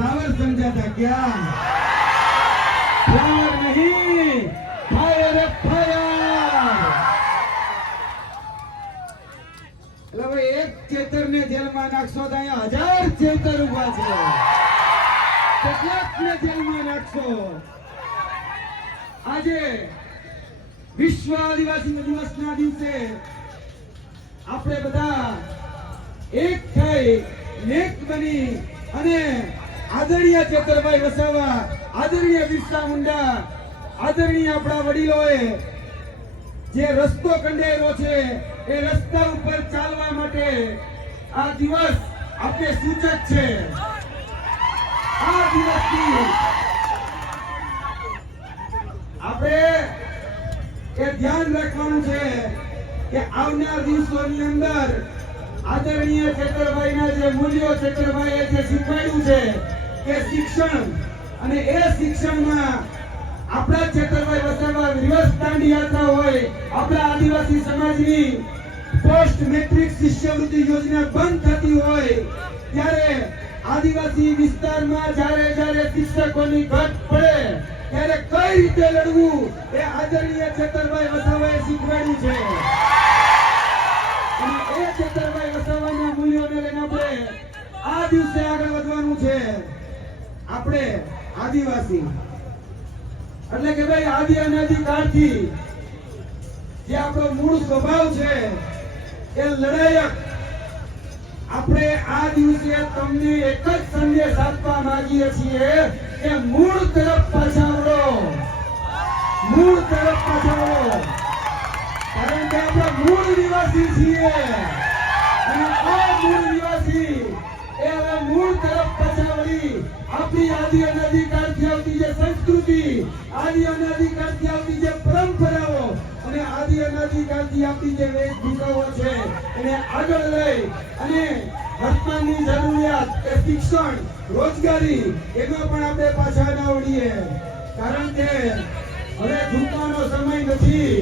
Flower સમજાતા ક્યાં? Flower નહીં, fire fire. એટલે હવે એક ચેતર ને જેલમાં નાખશો તો અહીંયા હજાર ચેતર ને જેલમાં નાખશો? આજે વિશ્વ આદિવાસી દિવસ ના દિવસે આપણે બધા એક થઈ નેક બની અને આદરણીય ચેતરભાઈ વસાવા, આદરણીય બિરસા મુંડા, આદરણીય આપણા વડીલોએ જે રસ્તો કંડાયેલો છે એ રસ્તા ઉપર ચાલવા માટે આ દિવસ આપણે સૂચક છે. આ દિવસથી આપણે એ ધ્યાન રાખવાનું છે કે આવનાર દિવસોની અંદર આદરણીય ચેતરભાઈના જે મૂલ્યો ચેતરભાઈએ જે શીખવાડ્યું છે કે શિક્ષણ. અને એ શિક્ષણમાં આપણા ચેતરભાઈ વસાવા રિવર્સ દાંડી યાત્રા હોય, આપણા આદિવાસી સમાજની પોસ્ટ મેટ્રિક શિષ્યવૃત્તિ યોજના બંધ થતી હોય, ત્યારે આદિવાસી વિસ્તારમાં જ્યારે જ્યારે શિક્ષકોની ઘટ પડે, ત્યારે કઈ રીતે લડવું એ આદરણીય ચેતરભાઈ વસાવાએ શીખવાડ્યું છે. એ છેતરભાઈ વસાવાના મૂલ્યોને લઈને આપણે આ દિવસે આગળ વધવાનું છે. આપણે આદિવાસી. એટલે કે ભાઈ આદિ અનાદિ કાળથી જે આપણો મૂળ સ્વભાવ છે, એ લડાયક. આપણે આ દિવસે તમને એક જ સંદેશ આપવા માંગીએ છીએ કે મૂળ તરફ પાછા વળો મૂળ તરફ પાછા વળો કારણ કે આપણે મૂળ નિવાસી છીએ. અને આ મૂળ નિવાસી એ હવે મૂળ તરફ પછાવડી આપણી આદિ અનાદિ કાળથી આવતી જે સંસ્કૃતિ, આદિ અનાદિ કાળથી આવતી જે પરંપરાઓ અને આદિ અનાદિ કાળથી આપતી જે વેશભૂષાઓ છે એને આગળ લઈ અને વર્તમાનની જરૂરિયાત કે શિક્ષણ, રોજગારી એમાં પણ આપણે પાછા ના વળીએ. કારણ કે હવે ઝૂકવાનો સમય નથી.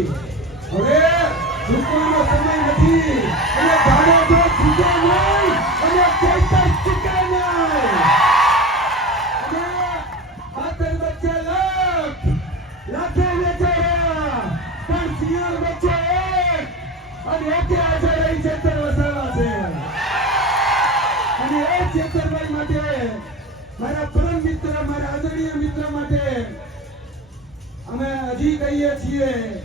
છીએ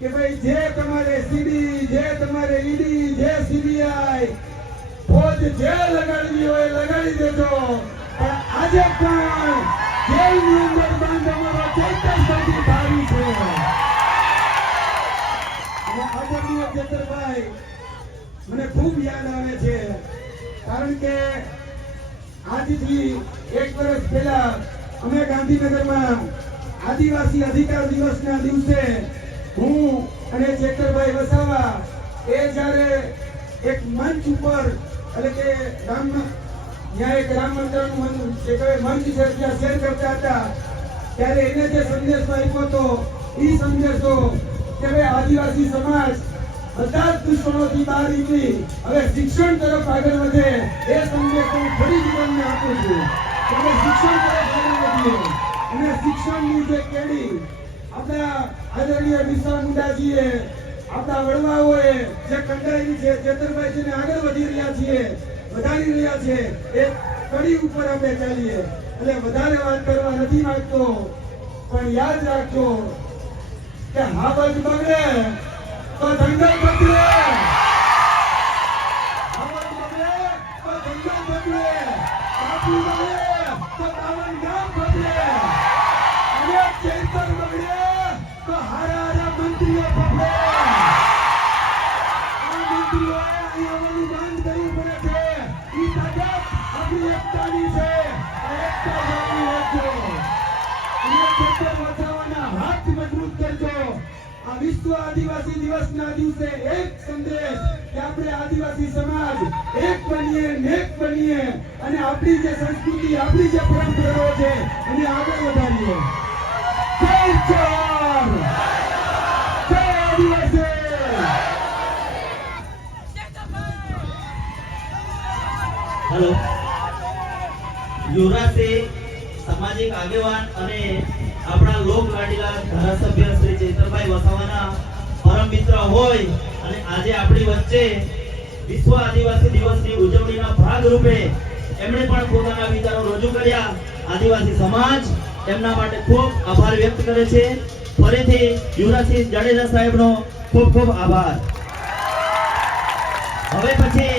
કે ભાઈ, જે તમારે સીડી, જે તમારે ઈડી, જે સીબીઆઈ, ફોજ જે લગાડવી હોય લગાડી દેજો. પણ આજે પણ જેલની અંદર બંધ અમારો ચૈતર ચેતરભાઈ મને ખૂબ યાદ આવે છે. કારણ કે આજથી એક વર્ષ પહેલા અમે ગાંધીનગરમાં આદિવાસી અધિકાર દિવસના દિવસે હું અને ચેતરભાઈ વસાવા, એ જ્યારે એક મંચ ઉપર, એટલે કે રામ ત્યાં એક રામ કહેવાય મંચ છે ત્યાં શેર કરતા હતા. ત્યારે એને જે સંદેશ આપ્યો હતો એ સંદેશો કે ભાઈ આદિવાસી સમાજ બધા દૂષણોથી બહાર નીકળી હવે શિક્ષણ તરફ આગળ વધે એ સંદેશ હું ફરી જીવનને આપું છું. તમે શિક્ષણ તરફ આગળ વધીએ. અને શિક્ષણની જે કેડી, આપણા આદરણીય બિરસા મુંડાજીએ, આપણા વડવાઓએ જે કંડારેલી છે ચેતરભાઈજીને આગળ વધી રહ્યા છીએ, વધારી રહ્યા છે, એ કડી ઉપર આપણે ચાલીએ. એટલે વધારે વાત કરવા નથી માંગતો, પણ યાદ રાખજો કે હાવજ બગડે. તો જંગલ બગડે હાવજ બગડે તો જંગલ બગડે કાપી બગડે તો પાવન ગામ બગડે અને ચેતર બગડે તો હારા હારા મંત્રીઓ બગડે આ મંત્રીઓએ અહીં આવવાનું બંધ કરવું પડે છે ઈ તાકાત આપણી એકતાની છે એકતા જાળવી રાખજો અને ખેતર આ વિશ્વ આદિવાસી દિવસના દિવસે એક સંદેશ કે આપણે આદિવાસી સમાજ એક બનીએ નેક બનીએ અને આપણી જે સંસ્કૃતિ, આપણી જે પરંપરાઓ છે એને આગળ વધારીએ. હેલો. યુવરાજસિંહ સામાજિક આગેવાન અને આપણા લોક લાડીલા ધારાસભ્ય શ્રી ચેતરભાઈ વસાવાના પરમ મિત્ર હોય અને આજે આપણી વચ્ચે વિશ્વ આદિવાસી દિવસની ઉજવણીના ભાગરૂપે એમણે પણ પોતાના વિચારો રજૂ કર્યા. આદિવાસી સમાજ એમના માટે ખૂબ આભાર વ્યક્ત કરે છે. ફરીથી યુવરાજસિંહ જાડેજા સાહેબનો ખૂબ ખૂબ આભાર. હવે પછી